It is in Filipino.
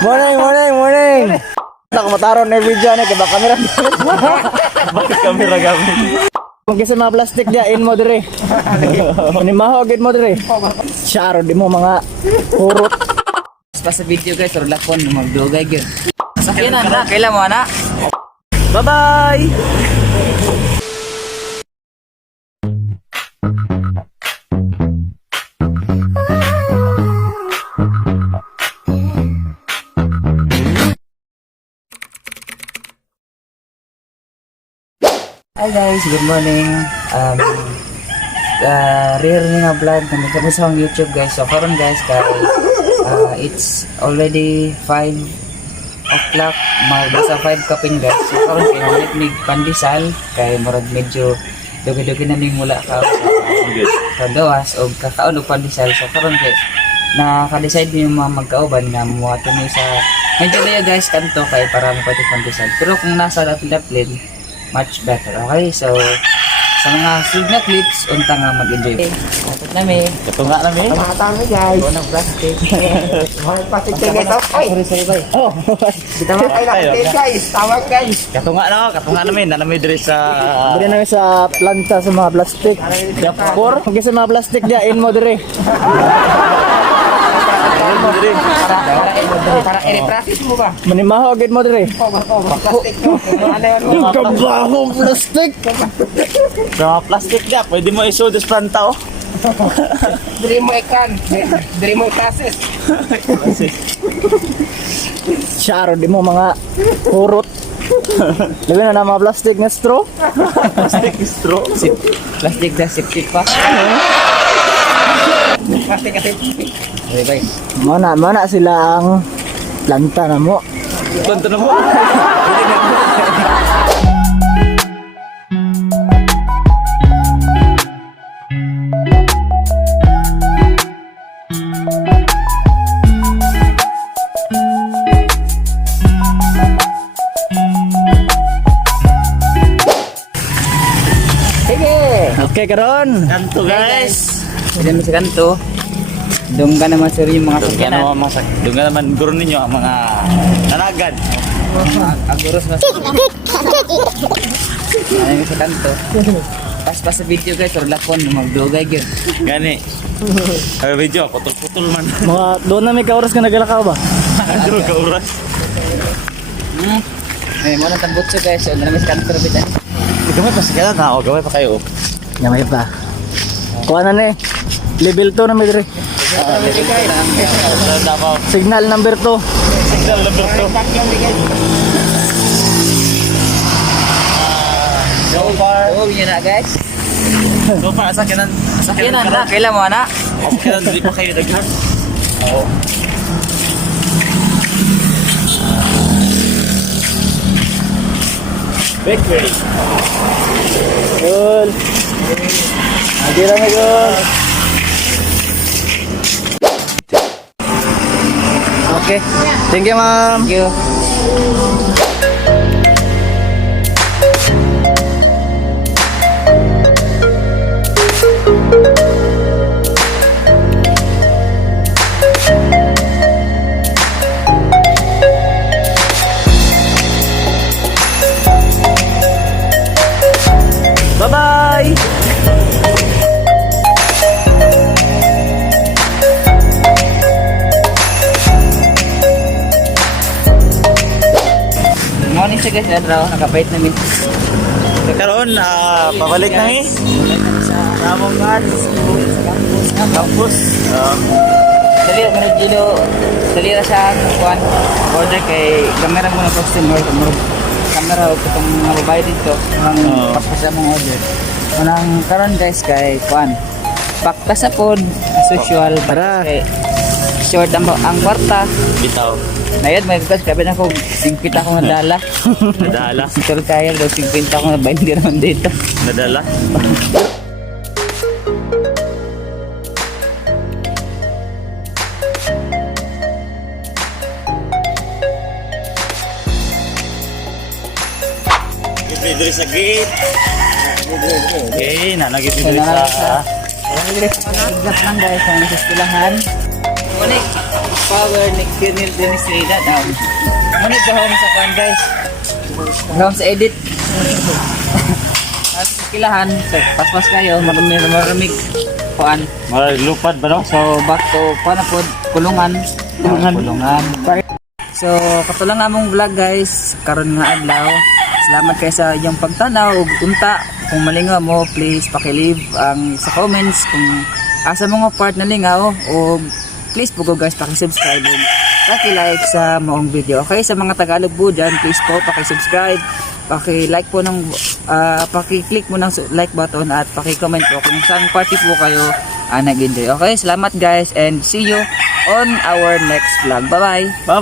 Morning, morning, morning. Nak mataron na video ni kay kamera. Bakit kamera gamit? Kung sa mga plastic dia in mo dire. Ni mahogid mo dire. Syaro di mo mga hurot. Pa sa video guys, or lakon magdugay gyud. Sakyan na, kailan mo na? Bye-bye. Hi guys, good morning. Rare nga vlog na kami sa YouTube guys. So karon guys, it's already 5 o'clock, magbasa 5 kapin guys. So karon kay nalit mig pandesal kay murag medyo dugi-dugi na ning mula ka sa gawas o kakaon og pandesal. So karon guys, naka-decide niyo mga magkauban nga muwato niyo sa medyo layo guys kanto kay para mo pati pandesal. Pero kung nasa Laplin, much better. Okay, so sa mga signa clips, unta nga mag-enjoy. Kapit nami. Katunga na mi. Matami guys. Unang plastic. Mga plastic guys. Sorry bay. Oh. Kita mga kailangan guys. Tawag guys. Katunga na mi. Nanami diri sa Dire na sa planta sa mga plastic. Dapor. Kung sa mga plastic dia in mo dire. Para i-process mo ba? Manimahogid mo dire. Plastic to. Kabahong plastic. sa plastic gap. Pwede mo iso des planta oh. Diri mo ikan. Diri mo i-process. Syaro di mo mga hurot. Labi na mga plastic nga straw. Plastic straw. Plastic na sip-sip pa. Plastic kasi. Okay, bye. Mana sila ang planta na mo. Planta na mo. Sige. Okay karon. Kanto guys. Pwede mo sa kanto. Doon ka naman sir yung mga sakyanan. Doon nga naman guro ninyo ang mga nanagan. Aguros mas. Ano yung sa kanto. Pas sa video guys, or lakon magdugay gyud. Gani. Ay video putol-putol man. Mga doon na may kauras ka nagalakaw ba? Ano ka oras? Eh, mo nang tambutso guys, so namin sa kanto bitan. Gamay pa sa na o gamay pa kayo. Gamay pa. Kuha na ni. Level 2 na may dire. Davao. Signal number 2. Signal number 2. So far. Oh, yun na guys. So far sakyanan Na, kailan mo na? Sakyanan dili pa kayo daghan. Oo. Bakery. Gol. Lagi lang gol. Okay. Thank you, ma'am. Thank you. Bye-bye. Good morning siya guys, Adraw. Nakapait namin. Karon pabalik na ni. Sa Ramongan campus. dali mo gilo. Dali ra siya kuan. Order kay kamera mo na customer mo. Kamera ko tong mga babae dito. Ang tapos mong order. Manang karon guys kay kuan. Pakta sa pod as usual para kay short ang kwarta. Bitaw. Nayad may guys kabi na ko 50 ako nadala. Nadala. Tol kaya daw 50 ako na 20 naman dito. Nadala. Dito sa gate. Okay, nanagit dito sa Igat lang guys, sa eskwelahan. Kunik. power ni Colonel Dennis Rida daw. Manit dahon sa kuan guys. Hanggang sa edit. At kilahan, so, paspas kayo, maramig kuan. Lupad ba no? So back to kuan pod kulungan. Kulungan. So katulang among vlog guys, karon nga adlaw. Salamat kayo sa inyong pagtanaw ug unta. Kung malingaw mo, please paki-leave ang sa comments kung asa mo nga part na lingaw o please po guys paki-subscribe ug paki-like sa moong video. Okay, sa mga Tagalog po dyan, please po paki-subscribe, paki-like po ng paki-click mo ng like button at paki-comment po kung saan party po kayo nag-enjoy. Okay, salamat guys and see you on our next vlog. Bye-bye! Bye-bye!